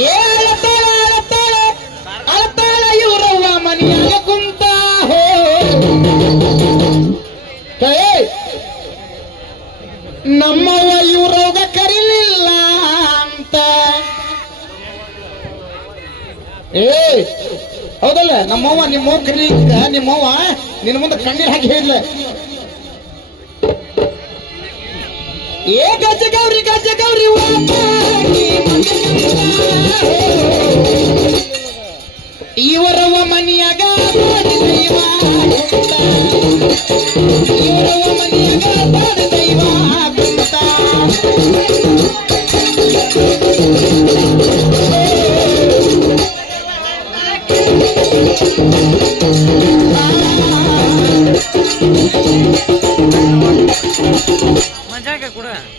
ಏ ಅಳತಾಳ ಅಳತಾಳ ಅಳತಾಳ ಇವರವ್ವ ಮನೆಯಾಗ ಕುಂತ ಹೋ ನಮ್ಮವ್ವ ಇವ್ರವ್ಗ ಕರಿಲಿಲ್ಲ ಅಂತ. ಏ ಹೌದಲ್ಲ, ನಮ್ಮವ್ವ ನಿಮ್ಮವ್ವ ಕರೀಲಿಕ್ಕ ನಿಮ್ಮವ್ವ ನಿನ್ನ ಮುಂದೆ ಕಣ್ಣೀರ್ ಹಾಕಿ ಹೇಳಿಲ್ಲ. ಏ ಗಜ ಗೌರಿ ಇವರವ್ವ ಮನಿಯಾಗ ಬಾಡಿ ದೈವ ಕುಂತ, ಇವರವ್ವ ಮನಿಯಾಗ ಬಾಡಿ ದೈವ ಕುಂತ.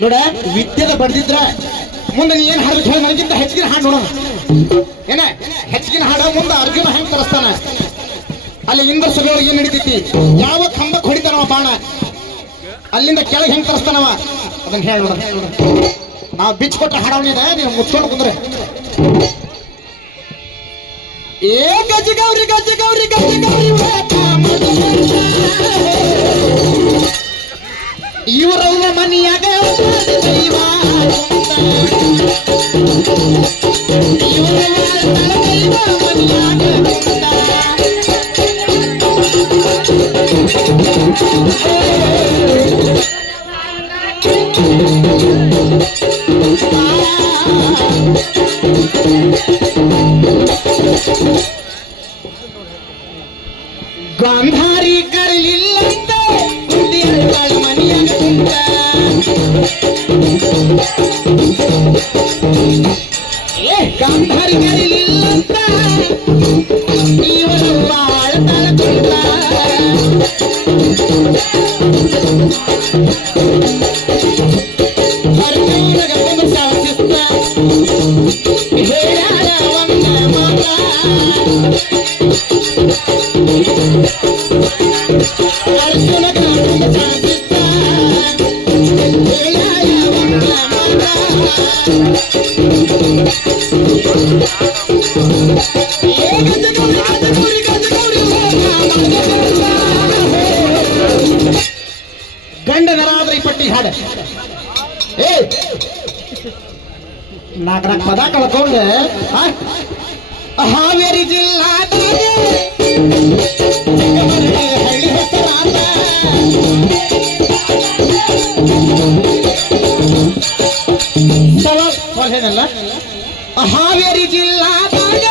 ನೋಡ ವಿದ್ಯೆದ ಬಡ್ದಿದ್ರ ಮುಂದೆ ನೀ ಏನ್ ಹಾಡ್ಬೇಕು ಹೇಳಿ, ನನಗಿಂತ ಹೆಚ್ಚಿನ ಹಾಡು ನೋಡೋಣ. ಏನ ಹೆಚ್ಚಿನ ಹಾಡ ಮುಂದೆ ಅರ್ಜುನ ಹೆಂಗ್ ತರಿಸ್ತಾನ, ಅಲ್ಲಿ ಇಂದ್ರ ಸಭೆಯೊಳಗೆ ಏನ್ ನಡೀತೈತಿ, ಯಾವ ಕಂಬಕ್ಕೆ ಹೊಡಿತಾನವ ಬಾಣ, ಅಲ್ಲಿಂದ ಕೆಳಗೆ ಹೆಂಗ್ ತರಿಸ್ತಾನವ, ಅದನ್ನ ಹೇಳಿ ನೋಡ. ನಾವು ಬಿಚ್ಚ ಕೊಟ್ಟ ಹಾಡವನಿದೆ, ನೀವು ಮುಚ್ಕೊಂಡು ಕುಂದ್ರೆ. ಏ ಗಜ ಗೌರಿ ಇವರವ್ವ ಮನಿಯಾಗ ದೈವ ಕುಂತ, ಇವರವ್ವ ದೈವ ಮನಿಯಾಗ ಕುಂತ. ಗಾಂಧಾರಿ ಕರಲಿಲ್ಲಂತ ಕುಂದಿಯಳ ಮನಿಯಾಗ ಕುಂತ. ಏ ಗಾಂಧಾರಿ ಕರಲಿಲ್ಲಂತ ಇವರವ್ವ ಅಳತಾಳ ಕುಂತ. ಅರ್ಜುನಗ ಬಂದು ಶಾಸಿಸ್ತ ಹೇಳ್ಯಾಳ ಒಂದ ಮಾತ. ಅರ್ಜುನಗ ಬಂದು ಶಾಸಿಸ್ತ ಹೇಳ್ಯಾಳ ಒಂದ ಮಾತ. ಏ ಗಜ ಗೌರಿ ಗಂಡನರಾದ್ರೆ ಈ ಪಟ್ಟಿ ಹಾಡ. ಏ ನಾಲ್ಕು ಪದ ಕಳ್ಕೊಂಡೆ. ಹಾವೇರಿ ಜಿಲ್ಲಾದ ಹಳ್ಳಿ ಹೆಸರಾದ ಏನಲ್ಲ, ಹಾವೇರಿ ಜಿಲ್ಲಾದಾಗ